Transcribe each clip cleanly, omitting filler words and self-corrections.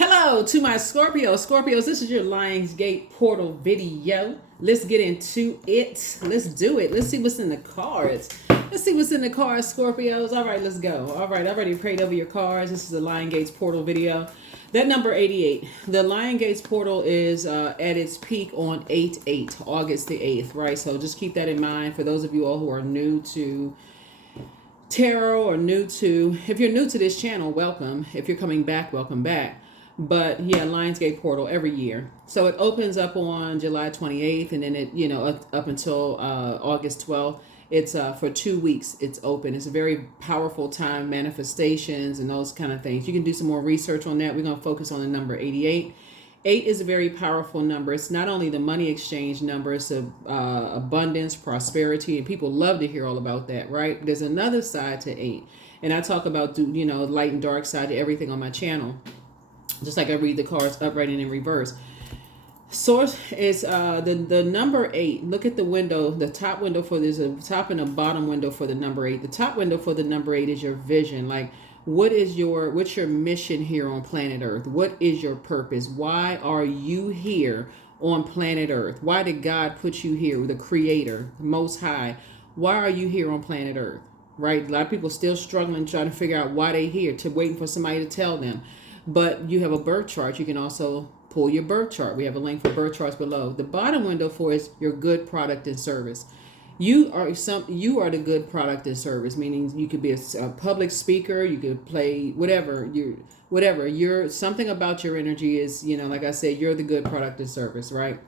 Hello to my Scorpios, this is your Lionsgate portal video. Let's get into it. Let's do it. Let's see what's in the cards. Scorpios. All right, let's go. All right, I already prayed over your cards. This is the Lionsgate's portal video. That number 88. The Lionsgate's portal is at its peak on 8/8, August the 8th, right? So just keep that in mind for those of you all who are new to tarot or if you're new to this channel, welcome. If you're coming back, welcome back. But yeah, Lionsgate portal every year. So it opens up on July 28th, and then it, up until August 12th. It's for 2 weeks. It's open. It's a very powerful time, manifestations and those kind of things. You can do some more research on that. We're going to focus on the number 88. 8 is a very powerful number. It's not only the money exchange number, it's abundance, prosperity, and people love to hear all about that, right? There's another side to 8, and I talk about light and dark side to everything on my channel. Just like I read the cards upright and in reverse. Source is the number 8. Look at the window. The top window there's a top and a bottom window for the number 8. The top window for the number 8 is your vision. Like, what's your mission here on planet Earth? What is your purpose? Why are you here on planet Earth? Why did God put you here? The Creator, the Most High. Why are you here on planet Earth? Right? A lot of people still struggling trying to figure out why they're here, waiting for somebody to tell them. But you have a birth chart. You can also pull your birth chart. We have a link for birth charts below. The bottom window for is your good product and service. You are the good product and service, meaning you could be a public speaker, you could play whatever. You're something about your energy is, like I said, you're the good product and service, right?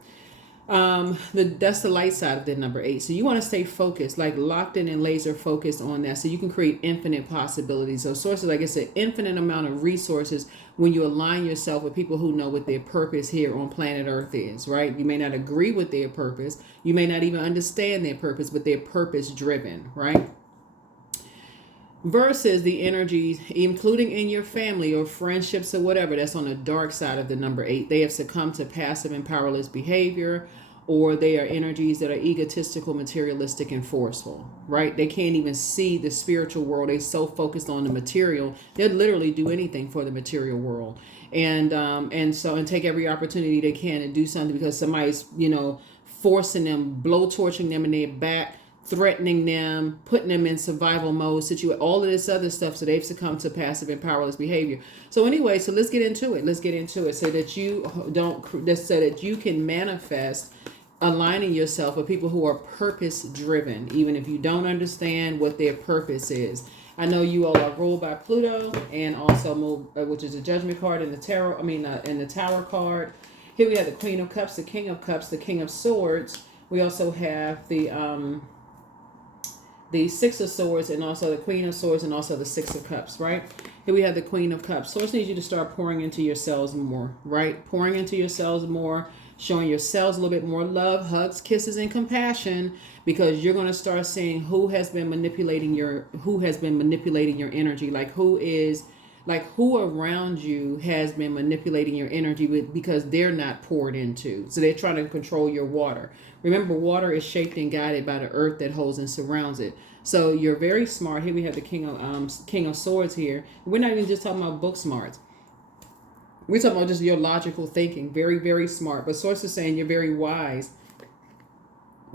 That's the light side of the number 8. So you want to stay focused, like locked in and laser focused on that, so you can create infinite possibilities. So sources, like I said, infinite amount of resources when you align yourself with people who know what their purpose here on planet Earth is, right? You may not agree with their purpose, you may not even understand their purpose, but they're purpose driven, right? Versus the energies, including in your family or friendships or whatever, that's on the dark side of the number 8. They have succumbed to passive and powerless behavior, or they are energies that are egotistical, materialistic, and forceful, right? They can't even see the spiritual world. They're so focused on the material, they'll literally do anything for the material world. And take every opportunity they can to do something because somebody's, forcing them, blowtorching them in their back, threatening them, putting them in survival mode, all of this other stuff. So they've succumbed to passive and powerless behavior. So anyway, so let's get into it. So that you can manifest aligning yourself with people who are purpose driven, even if you don't understand what their purpose is. I know you all are ruled by Pluto, and also which is a judgment card in the tarot. In the Tower card. Here we have the Queen of Cups, the King of Cups, the King of Swords. We also have the Six of Swords, and also the Queen of Swords, and also the Six of Cups, right? Here we have the Queen of Cups. Source needs you to start pouring into yourselves more, right? Pouring into yourselves more, showing yourselves a little bit more love, hugs, kisses, and compassion, because you're going to start seeing who has been manipulating your energy, who around you has been manipulating your energy because they're not poured into. So they're trying to control your water. Remember, water is shaped and guided by the earth that holds and surrounds it. So you're very smart. Here we have the King of Swords here. We're not even just talking about book smarts. We're talking about just your logical thinking. Very, very smart. But Source is saying you're very wise.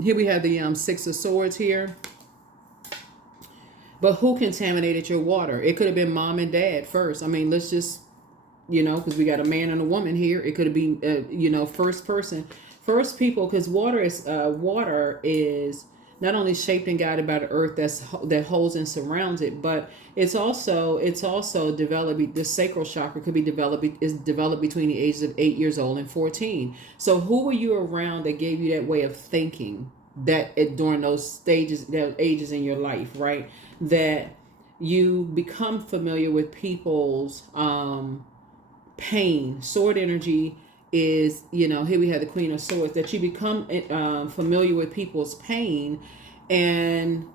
Here we have the Six of Swords here. But who contaminated your water? It could have been mom and dad first. Let's just, because we got a man and a woman here. It could have been, first person, first people, because water is not only shaped and guided by the earth that holds and surrounds it, but it's also developed. The sacral chakra could be developed between the ages of 8 years old and 14. So who were you around that gave you that way of thinking during those ages in your life, right? That you become familiar with people's pain. Sword energy is, here we have the Queen of Swords, that you become familiar with people's pain, and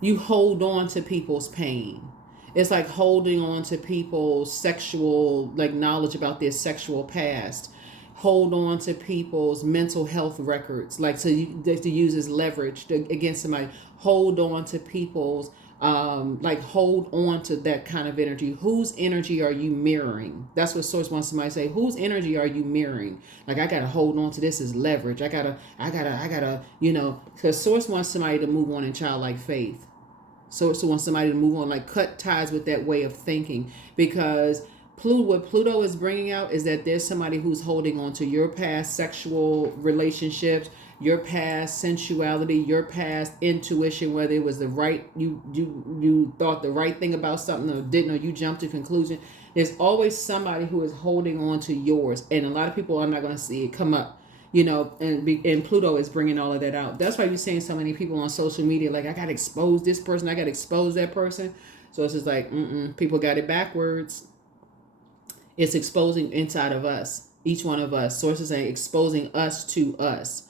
you hold on to people's pain. It's like holding on to people's sexual, knowledge about their sexual past. Hold on to people's mental health records, to use as leverage against somebody. Hold on to people's like hold on to that kind of energy. Whose energy are you mirroring? That's what source wants somebody to say. Whose energy are you mirroring? Like, I gotta hold on to this as leverage. I gotta, because source wants somebody to move on in childlike faith. Source wants somebody to move on, like cut ties with that way of thinking, because what Pluto is bringing out is that there's somebody who's holding on to your past sexual relationships, your past sensuality, your past intuition, whether it was the right, you thought the right thing about something or didn't, or you jumped to conclusion. There's always somebody who is holding on to yours, and a lot of people are not going to see it come up, and Pluto is bringing all of that out. That's why you're seeing so many people on social media like, I got to expose this person, I got to expose that person. So it's just like, people got it backwards. It's exposing inside of us, each one of us. Sources are exposing us to us.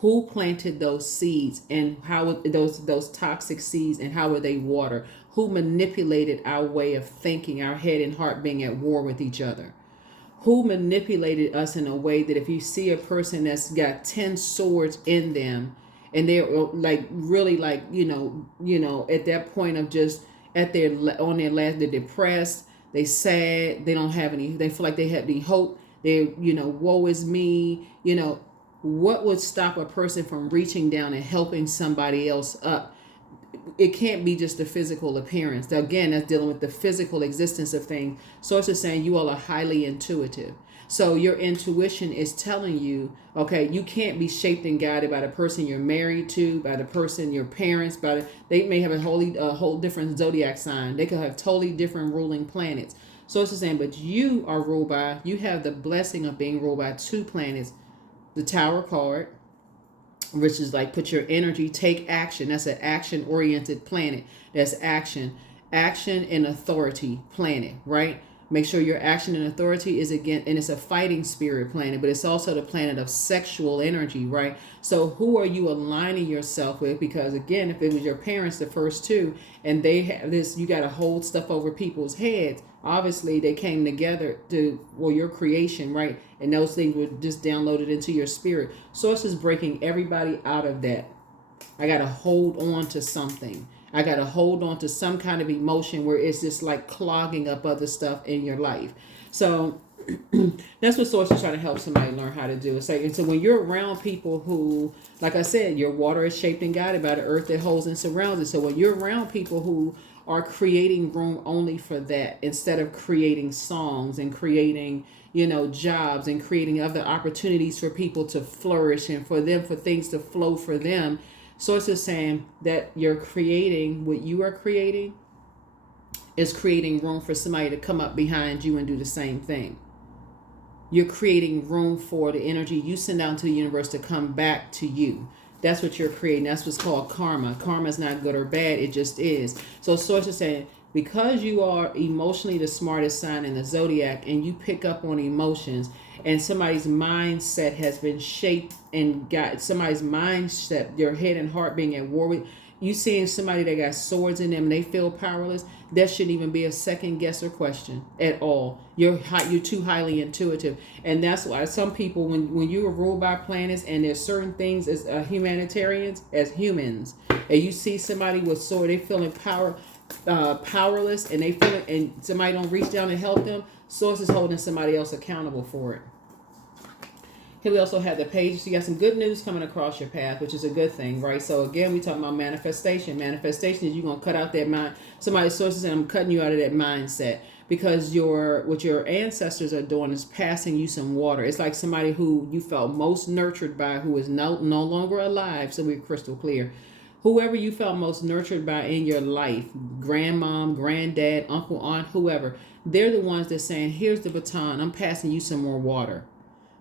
Who planted those seeds, and how those toxic seeds, and how were they watered? Who manipulated our way of thinking, our head and heart being at war with each other? Who manipulated us in a way that if you see a person that's got 10 swords in them, and they're like really like, at that point of just on their last, they're depressed, they sad, they don't have any, they feel like they have any hope, they, woe is me, what would stop a person from reaching down and helping somebody else up? It can't be just the physical appearance. Now, again, that's dealing with the physical existence of things. Source is saying you all are highly intuitive. So your intuition is telling you, okay, you can't be shaped and guided by the person you're married to, by the person, your parents, they may have a whole different zodiac sign. They could have totally different ruling planets. So it's saying, but you have the blessing of being ruled by 2 planets, the Tower card, which is like put your energy, take action. That's an action-oriented planet. That's action and authority planet, right? Make sure your action and authority is again, and it's a fighting spirit planet, but it's also the planet of sexual energy, right? So who are you aligning yourself with? Because again, if it was your parents, the first 2, and they have this, you got to hold stuff over people's heads. Obviously, they came together your creation, right? And those things were just downloaded into your spirit. Source is breaking everybody out of that. I got to hold on to something. I got to hold on to some kind of emotion where it's just like clogging up other stuff in your life. So that's what Source is trying to help somebody learn how to do. And so when you're around people who, like I said, your water is shaped and guided by the earth that holds and surrounds it. So when you're around people who are creating room only for that, instead of creating songs and creating, jobs and creating other opportunities for people to flourish and for things to flow for them, Source is saying that you're creating, what you are creating is creating room for somebody to come up behind you and do the same thing. You're creating room for the energy you send out to the universe to come back to you. That's what you're creating. That's what's called karma. Karma is not good or bad. It just is. So Source is saying, because you are emotionally the smartest sign in the zodiac and you pick up on emotions, and somebody's mindset has been shaped and got somebody's mindset, their head and heart being at war with, you seeing somebody that got swords in them and they feel powerless, that shouldn't even be a second guess or question at all. You're too highly intuitive. And that's why some people, when you are ruled by planets and there's certain things as humanitarians, as humans, and you see somebody with sword, they feeling powerless, and they feel it, and somebody don't reach down and help them, Source is holding somebody else accountable for it. Here we also have the pages. So you got some good news coming across your path, which is a good thing, right? So again, we talking about manifestation. Manifestation is you're gonna cut out that mind. Somebody's sources, and I'm cutting you out of that mindset, because what your ancestors are doing is passing you some water. It's like somebody who you felt most nurtured by, who is no longer alive. So we're crystal clear. Whoever you felt most nurtured by in your life, grandmom, granddad, uncle, aunt, whoever, they're the ones that's saying, here's the baton, I'm passing you some more water.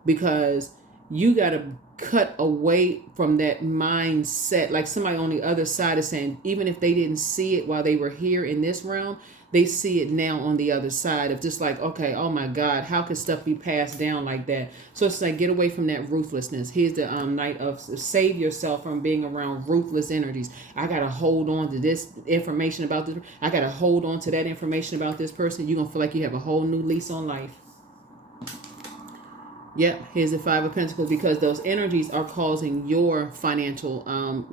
Because you got to cut away from that mindset. Like somebody on the other side is saying, even if they didn't see it while they were here in this realm, they see it now on the other side of just like, okay, oh my God, how can stuff be passed down like that? So it's like, get away from that ruthlessness. Here's the night of save yourself from being around ruthless energies. I got to hold on to this information about this. I got to hold on to that information about this person. You're going to feel like you have a whole new lease on life. Yep, here's the Five of Pentacles, because those energies are causing your financial, for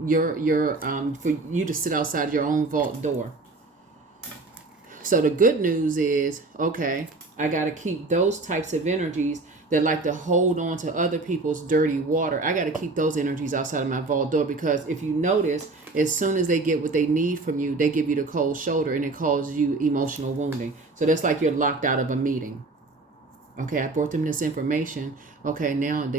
you to sit outside your own vault door. So the good news is, okay, I got to keep those types of energies that like to hold on to other people's dirty water. I got to keep those energies outside of my vault door, because if you notice, as soon as they get what they need from you, they give you the cold shoulder, and it causes you emotional wounding. So that's like you're locked out of a meeting. Okay, I brought them this information. Okay,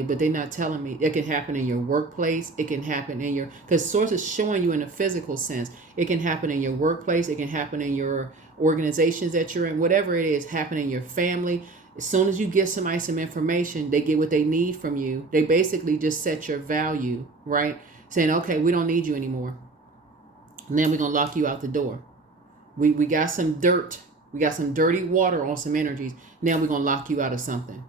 but they're not telling me. It can happen in your workplace. It can happen in your, because source is showing you in a physical sense. It can happen in your workplace. It can happen in your organizations that you're in. Whatever it is, happen in your family. As soon as you give somebody some information, they get what they need from you. They basically just set your value, right? Saying, okay, we don't need you anymore. And then we're going to lock you out the door. We got some dirt. We got some dirty water on some energies. Now we're going to lock you out of something,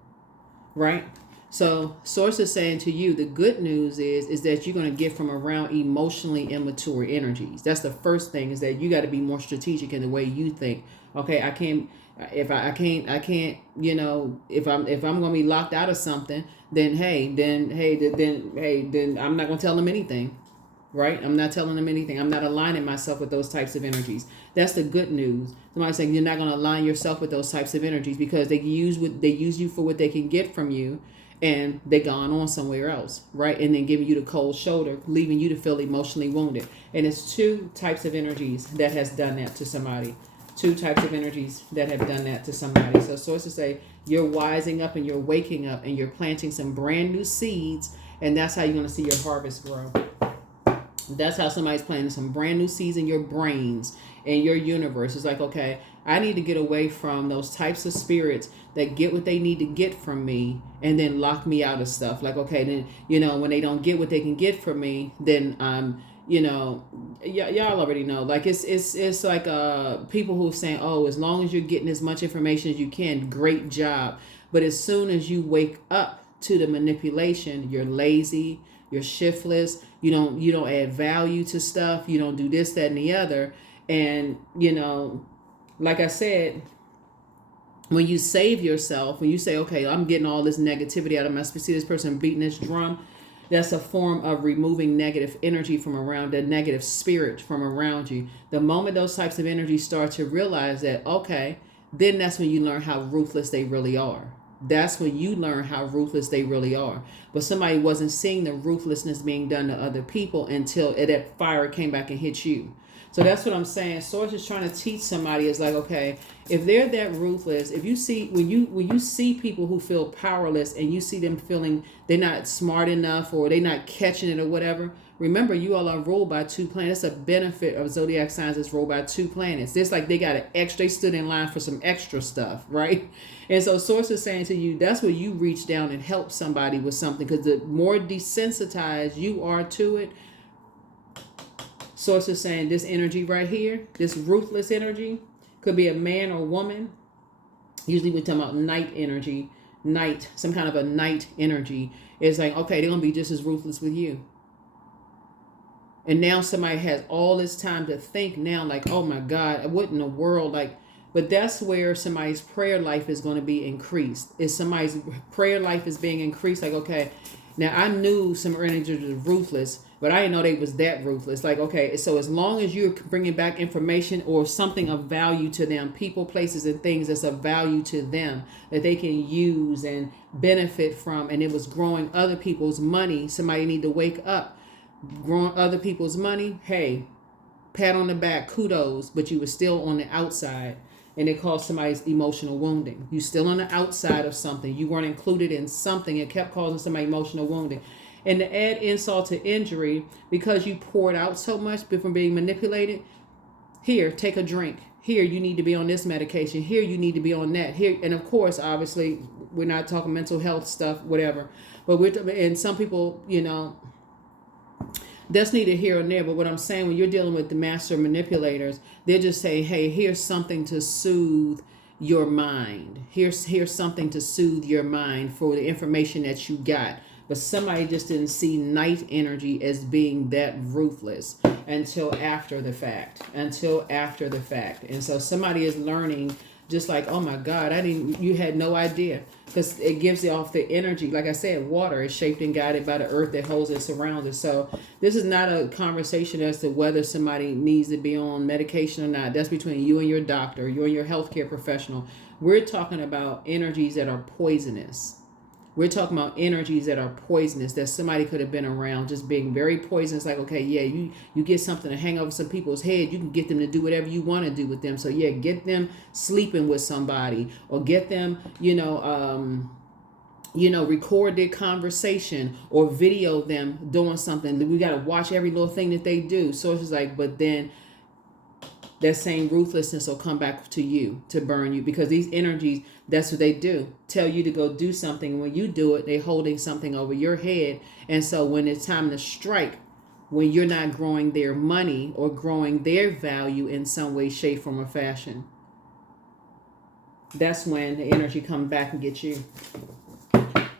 right? So source is saying to you, the good news is that you're going to get from around emotionally immature energies. That's the first thing, is that you got to be more strategic in the way you think. Okay, I can't, you know, if I'm going to be locked out of something, then I'm not going to tell them anything. Right? I'm not telling them anything. I'm not aligning myself with those types of energies. That's the good news. Somebody's saying you're not going to align yourself with those types of energies, because they use you for what they can get from you, and they gone on somewhere else, right? And then giving you the cold shoulder, leaving you to feel emotionally wounded. And it's two types of energies that has done that to somebody. Two types of energies that have done that to somebody. So sources say you're wising up and you're waking up and you're planting some brand new seeds, and that's how you're going to see your harvest grow. That's how somebody's planting some brand new seeds in your brains and your universe. It's like, okay, I need to get away from those types of spirits that get what they need to get from me and then lock me out of stuff. Like, okay, then, you know, when they don't get what they can get from me, then you know, y'all already know. Like it's like people who are saying, oh, as long as you're getting as much information as you can, great job. But as soon as you wake up to the manipulation, you're lazy, you're shiftless, you don't add value to stuff, you don't do this, that, and the other. And, you know, like I said, when you save yourself, when you say, okay, I'm getting all this negativity out of my, see this person beating this drum, that's a form of removing negative energy from around, the negative spirit from around you. The moment those types of energies start to realize that, okay, then that's when you learn how ruthless they really are. That's when you learn how ruthless they really are. But somebody wasn't seeing the ruthlessness being done to other people until that fire came back and hit you. So that's what I'm saying. Source is trying to teach somebody is like, okay, if they're that ruthless, if you see, when you see people who feel powerless and you see them feeling they're not smart enough or they're not catching it or whatever, remember, you all are ruled by two planets. That's a benefit of zodiac signs is ruled by two planets. It's like they got they stood in line for some extra stuff, right? And so source is saying to you, that's where you reach down and help somebody with something, because the more desensitized you are to it, source is saying this energy right here, this ruthless energy, could be a man or woman. Usually we're talking about night energy, some kind of a night energy. It's like, okay, they're going to be just as ruthless with you. And now somebody has all this time to think now, like, oh my God, what in the world? Like, but that's where somebody's prayer life is going to be increased. If somebody's prayer life is being increased, like, okay, now I knew some energies were ruthless, but I didn't know they was that ruthless. Like, okay, so as long as you're bringing back information or something of value to them, people, places, and things that's of value to them that they can use and benefit from, and it was growing other people's money, somebody need to wake up. Growing other people's money, hey, pat on the back, kudos, but you were still on the outside, and it caused somebody's emotional wounding. You still on the outside of something. You weren't included in something. It kept causing somebody emotional wounding. And to add insult to injury, because you poured out so much from being manipulated, here, take a drink. Here, you need to be on this medication. Here, you need to be on that. Here, and of course, obviously, we're not talking mental health stuff, whatever. But and some people, you know, that's neither here or there. But what I'm saying, when you're dealing with the master manipulators, they're just saying, hey, here's something to soothe your mind. Here's something to soothe your mind for the information that you got. But somebody just didn't see night energy as being that ruthless until after the fact. And so somebody is learning just like, oh my God, you had no idea. Because it gives off the energy. Like I said, water is shaped and guided by the earth that holds and surrounds us. So this is not a conversation as to whether somebody needs to be on medication or not. That's between you and your doctor, you and your healthcare professional. We're talking about energies that are poisonous. We're talking about energies that are poisonous, that somebody could have been around just being very poisonous. Like, okay, yeah, you get something to hang over some people's head, you can get them to do whatever you want to do with them. So yeah, get them sleeping with somebody, or get them, record their conversation or video them doing something. We got to watch every little thing that they do. So it's just like, but then that same ruthlessness will come back to you to burn you, because these energies, that's what they do. Tell you to go do something. When you do it, they're holding something over your head. And so when it's time to strike, when you're not growing their money or growing their value in some way, shape, form, or fashion, that's when the energy comes back and gets you.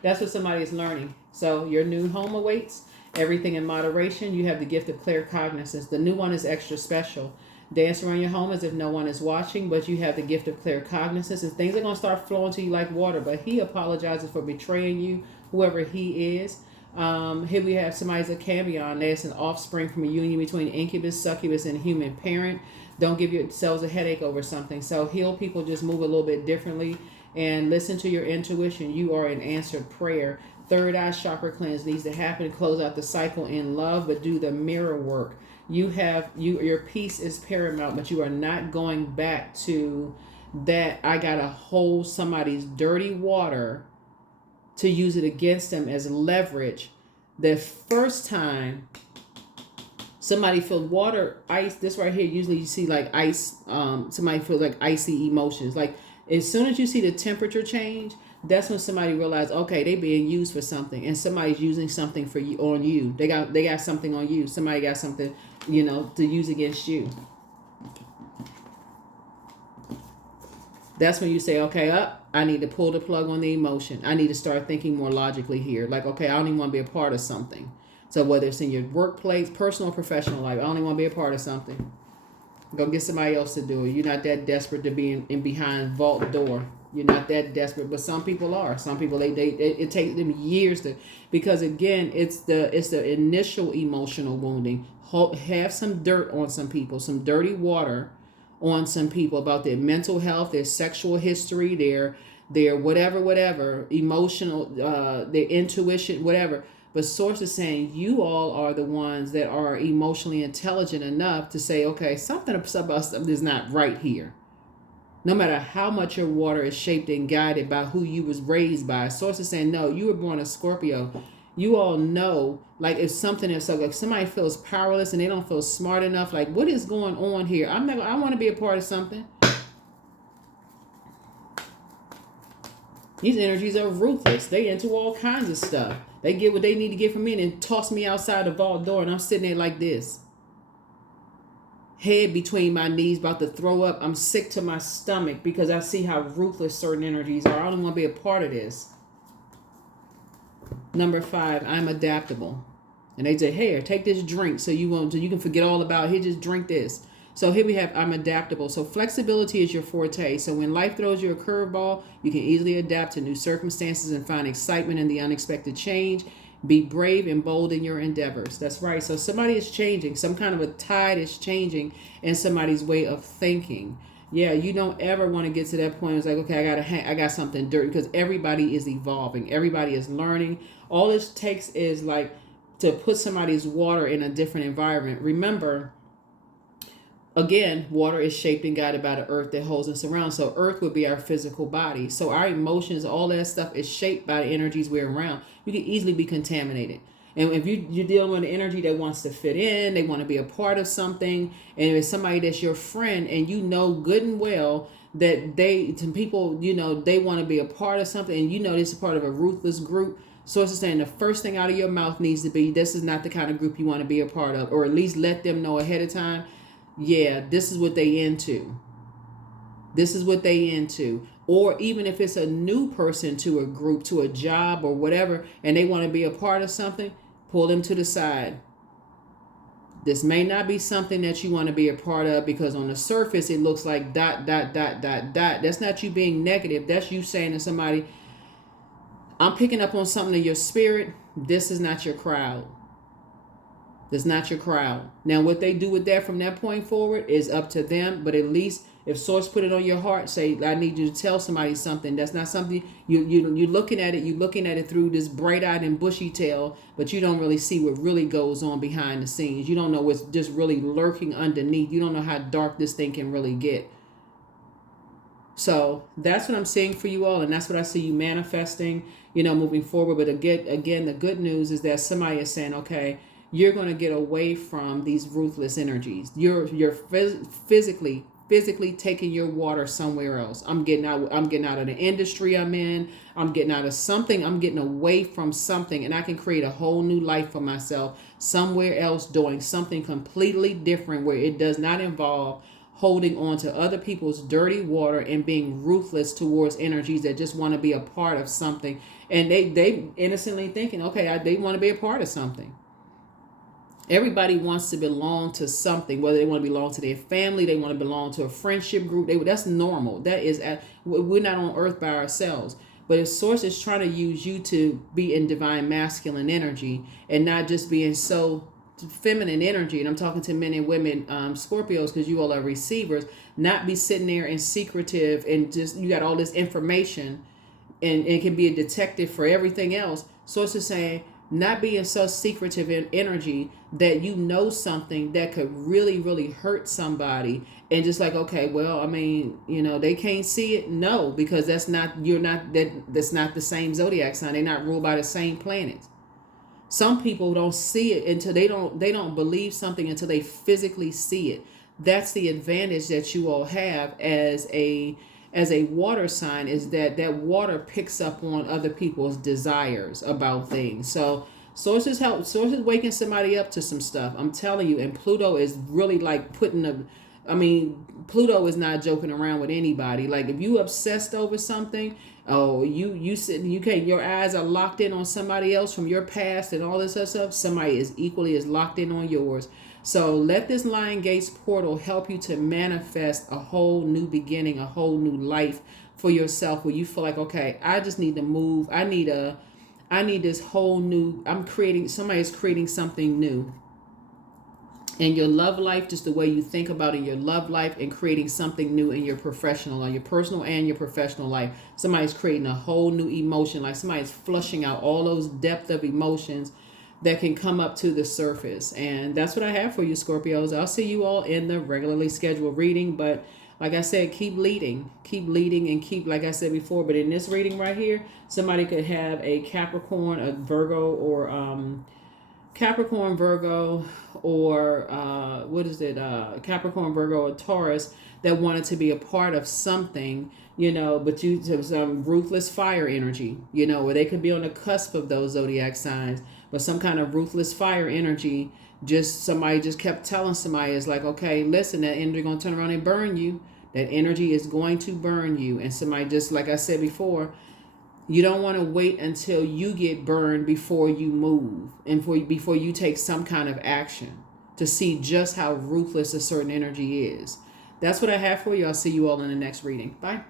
That's what somebody is learning. So your new home awaits. Everything in moderation. You have the gift of clear cognizance. The new one is extra special. Dance around your home as if no one is watching, but you have the gift of clear cognizance, and things are going to start flowing to you like water. But he apologizes for betraying you, whoever he is. Here we have somebody's a cambion. That's an offspring from a union between incubus, succubus, and human parent. Don't give yourselves a headache over something. So heal people just move a little bit differently, and listen to your intuition. You are an answered prayer. Third eye chakra cleanse needs to happen to close out the cycle in love, but do the mirror work. Your peace is paramount, but you are not going back to that. I gotta hold somebody's dirty water to use it against them as leverage. The first time somebody feels water, ice, this right here, usually you see like ice, somebody feels like icy emotions. Like as soon as you see the temperature change, that's when somebody realizes, okay, they being used for something, and somebody's using something for you on you. They got something on you. Somebody got something, to use against you. That's when you say, okay, I need to pull the plug on the emotion. I need to start thinking more logically here. Like, okay, I don't even want to be a part of something. So whether it's in your workplace, personal or professional life, I only want to be a part of something. Go get somebody else to do it. You're not that desperate to be in behind vault door. You're not that desperate, but some people are. Some people it takes them years to, because again, it's the initial emotional wounding. Have some dirt on some people, some dirty water on some people about their mental health, their sexual history, their whatever, emotional, their intuition, whatever. But source is saying you all are the ones that are emotionally intelligent enough to say, okay, something about something is not right here. No matter how much your water is shaped and guided by who you was raised by. Source is saying, no, you were born a Scorpio. You all know, like if something is so, like somebody feels powerless and they don't feel smart enough, like what is going on here? I want to be a part of something. These energies are ruthless. They into all kinds of stuff. They get what they need to get from me and then toss me outside the vault door, and I'm sitting there like this. Head between my knees, about to throw up. I'm sick to my stomach because I see how ruthless certain energies are. I don't want to be a part of this. Number 5, I'm adaptable. And they say, here, take this drink so you can forget all about it. Here, just drink this. So here we have, I'm adaptable. So flexibility is your forte. So when life throws you a curveball, you can easily adapt to new circumstances and find excitement in the unexpected change. Be brave and bold in your endeavors. That's right. So somebody is changing. Some kind of a tide is changing in somebody's way of thinking. Yeah, you don't ever want to get to that point. It's like, okay, I got something dirty, because everybody is evolving. Everybody is learning. All it takes is like to put somebody's water in a different environment. Remember, again, water is shaped and guided by the earth that holds us around. So earth would be our physical body. So our emotions, all that stuff is shaped by the energies we're around. You can easily be contaminated. And if you're dealing with an energy that wants to fit in, they want to be a part of something, and it's somebody that's your friend, and you know good and well that some people, they want to be a part of something, and this is part of a ruthless group. So it's saying the first thing out of your mouth needs to be, this is not the kind of group you want to be a part of, or at least let them know ahead of time. Yeah, this is what they into. This is what they into. Or even if it's a new person to a group, to a job or whatever, and they want to be a part of something, pull them to the side. This may not be something that you want to be a part of, because on the surface it looks like dot, dot, dot, dot, dot. That's not you being negative. That's you saying to somebody, I'm picking up on something in your spirit. This is not your crowd. That's not your crowd. Now, what they do with that from that point forward is up to them. But at least if Source put it on your heart, say, I need you to tell somebody something. That's not something you're looking at it. You're looking at it through this bright-eyed and bushy tail, but you don't really see what really goes on behind the scenes. You don't know what's just really lurking underneath. You don't know how dark this thing can really get. So that's what I'm seeing for you all, and that's what I see you manifesting, moving forward. But again, the good news is that somebody is saying, okay, you're going to get away from these ruthless energies. You're physically taking your water somewhere else. I'm getting out of the industry I'm in. I'm getting out of something. I'm getting away from something, and I can create a whole new life for myself somewhere else, doing something completely different where it does not involve holding on to other people's dirty water and being ruthless towards energies that just want to be a part of something. And they innocently thinking, okay, they want to be a part of something. Everybody wants to belong to something, whether they want to belong to their family, they want to belong to a friendship group. That's normal. That is, we're not on earth by ourselves. But if Source is trying to use you to be in divine masculine energy and not just being so feminine energy, and I'm talking to men and women, Scorpios, because you all are receivers, not be sitting there and secretive and just, you got all this information and it can be a detective for everything else. Source is saying, not being so secretive in energy that you know something that could really, really hurt somebody, and just like, okay, well, I mean, they can't see it. No, because that's not the same zodiac sign. They're not ruled by the same planets. Some people don't see it until they don't believe something until they physically see it. That's the advantage that you all have as a water sign, is that water picks up on other people's desires about things. So sources waking somebody up to some stuff. I'm telling you, and Pluto is really like Pluto is not joking around with anybody. Like, if you obsessed over something, you sitting, your eyes are locked in on somebody else from your past and all this other stuff, somebody is equally as locked in on yours. So let this Lion Gates portal help you to manifest a whole new beginning, a whole new life for yourself, where you feel like, okay, I just need to move. I need this whole new, somebody's creating something new in your love life, just the way you think about in your love life, and creating something new in your professional life, your personal and your professional life. Somebody's creating a whole new emotion, like somebody's flushing out all those depth of emotions that can come up to the surface. And that's what I have for you, Scorpios. I'll see you all in the regularly scheduled reading, but like I said, keep leading, and keep, like I said before, but in this reading right here, somebody could have a Capricorn, a Virgo, or Capricorn, Virgo, or Capricorn, Virgo, or Taurus, that wanted to be a part of something, but you have some ruthless fire energy, where they could be on the cusp of those zodiac signs, but some kind of ruthless fire energy. Somebody just kept telling somebody, it's like, okay, listen, that energy going to turn around and burn you. That energy is going to burn you. And somebody, just like I said before, you don't want to wait until you get burned before you move, and before you take some kind of action, to see just how ruthless a certain energy is. That's what I have for you. I'll see you all in the next reading. Bye.